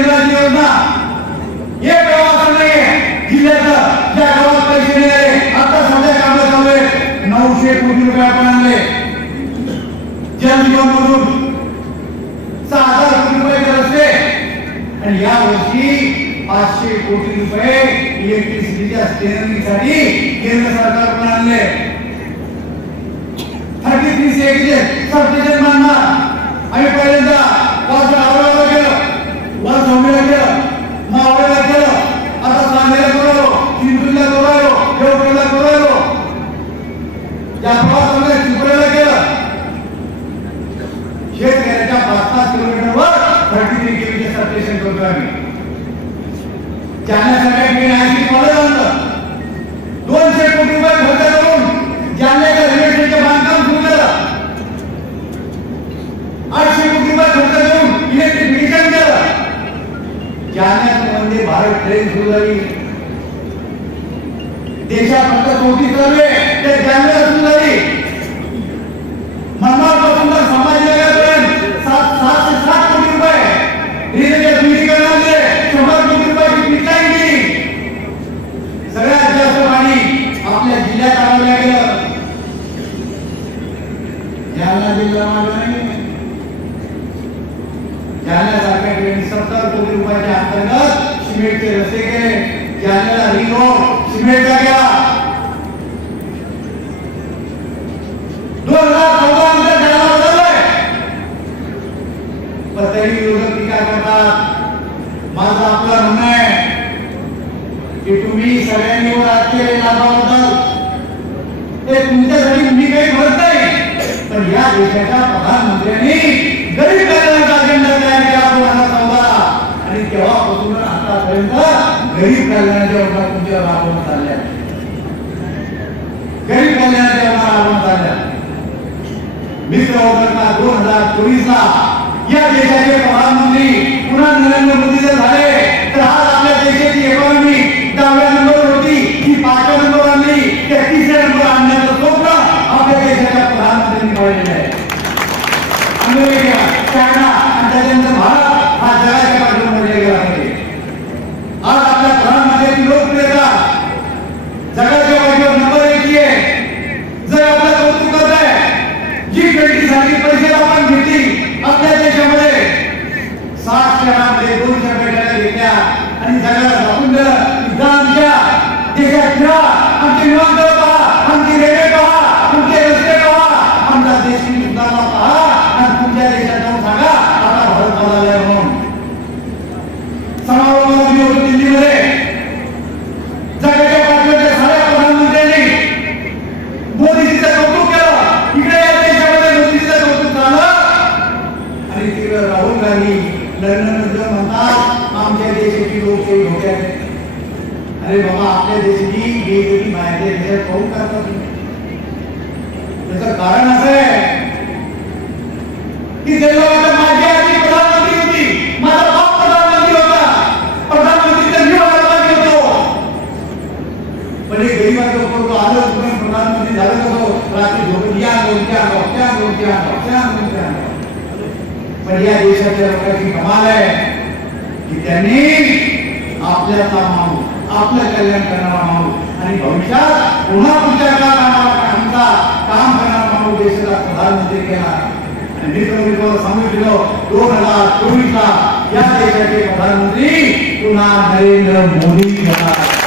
केंद्राची योजना एक गावात नाही जिल्ह्यात ज्या गावात पैसे नाही आले आता सध्या कामं चालू आहेत 900 कोटी रुपये आपण आणले जल जीवन मधून 6000 कोटी रुपये रस्ते आणि या वर्षी 500 कोटी रुपये इलेक्ट्रिसिटीच्या स्टेनरिंगसाठी केंद्र सरकारकडून आणले 33 एक्झिट सबस्टेशन बांधणार आम्ही पहिल्यांदा वाजवाडा केलं वाजवणीला केलं मावळेला केलं आता सांगलीला करू चिंचणीला करू देवगडला करू या प्रवासामध्ये चिपळेला केलं शेतकऱ्याच्या 5-5 किलोमीटरवर 33 केवीचे सबस्टेशन करतो आम्ही जालन्यासाठी आणखी कॉलेज आणलं 200 कोटी रुपये खर्च करून जालन्याच्या रेल्वे स्टेशनचे बांधकाम सुरू केलं 800 कोटी रुपये खर्च करून इलेक्ट्रिफिकेशन केलं जालन्यात वंदे भारत ट्रेन सुरू झाली देशात फक्त 34 रेल्वे ते जालन्यात सुरू झाली मनमाडपासून तर संभाजीनगरपर्यंत 760 कोटी रुपये रेल्वेच्या दुरुस्तीकरणामध्ये 100 कोटी रुपयाची पिटलाईन केली सगळ्यात जास्त पाणी आपल्या जिल्ह्यात आणलं गेलं जालना जिल्हा मागे नाही जालन्यासारख्या ठिकाणी 70 कोटी रुपयाच्या अंतर्गत सिमेंटचे रस्ते केले जालन्याला रिंग रोड सिमेंटचा केला 2014 नंतर जालना बदललाय पण तरी विरोधक टीका करतात माझं आपलं म्हणणं आहे की तुम्ही सगळ्यांनी राजकीय लाभाबद्दल ते तुमच्यासाठी मी काही करत नाही पण या देशाच्या प्रधानमंत्र्यांनी गरीब कल्याणाचा अजेंडा तयार केला 2014 आणि तेव्हापासून आतापर्यंत गरीब कल्याणाच्या योजना तुमच्या राबवण्यात आल्या गरीब कल्याणाच्या योजना राबवण्यात आल्या मित्र होता 2024 ला या देशाचे प्रधानमंत्री पुन्हा नरेंद्र मोदी जर झाले तर आज आपल्या देशाची इकॉनॉमी 10व्या नंबरवर होती ही 5व्या नंबरवर आणली त्या 3ऱ्या नंबर आणण्याचं स्वप्न आपल्या देशाच्या प्रधानमंत्र्यांनी पाहिलेलं आहे अमेरिका चायना आणि त्याच्यानंतर भारत हा जगाच्या पाठीमध्ये गेला आहे आज आपल्या प्रधानमंत्र्यांची लोकप्रियता जगाच्या पाठीवर नंबर 1 आहे जर आपलं कौतुक करत आहे G20 साठी परिषद आपण घेतली आपल्या देशामध्ये 60 शहरांमध्ये 200 बैठका घेतल्या आणि जगाला दाखवून दिलं आमच्या देशात फिरा आमचे विमानतळ पहा आमची रेल्वे पहा आमचे रस्ते पहा आमचा देश सुधारला पहा आणि तुमच्या देशात जाऊन सांगा आता भारत बदललाय म्हणून समारोहामध्ये होतो दिल्लीमध्ये जगाच्या पाठीवरच्या साऱ्या प्रधानमंत्र्यांनी मोदीजीचं कौतुक केलं इकडे या देशामध्ये मोदीजीचं कौतुक झालं आणि तिकडे राहुल गांधी लंडनमध्ये म्हणतात आमच्या देशाची लोकशाही धोक्यात आहे अरे बाबा आपल्या देशाची वेगवेगळी माहिती देशात पाहून करतात त्याचं कारण असं आहे की जगात माझी आजी प्रधानमंत्री होती माझा बाप प्रधानमंत्री होता प्रधानमंत्री तर मी व्हायला पाहिजे होतो पण हे गरीबाचं होतो आलं तुम्ही प्रधानमंत्री झालं होतो रात्री झोपून या पण या देशाच्या लोकांची कमाल आहे की त्यांनी आपल्याचा माणूस आपलं कल्याण करणारा माणूस आणि भविष्यात पुन्हा पुढच्या कामाचा काम करणारा माणूस देशाचा प्रधानमंत्री केला आणि मित्र सांगितलं 2024 ला या देशाचे प्रधानमंत्री पुन्हा नरेंद्र मोदी होणार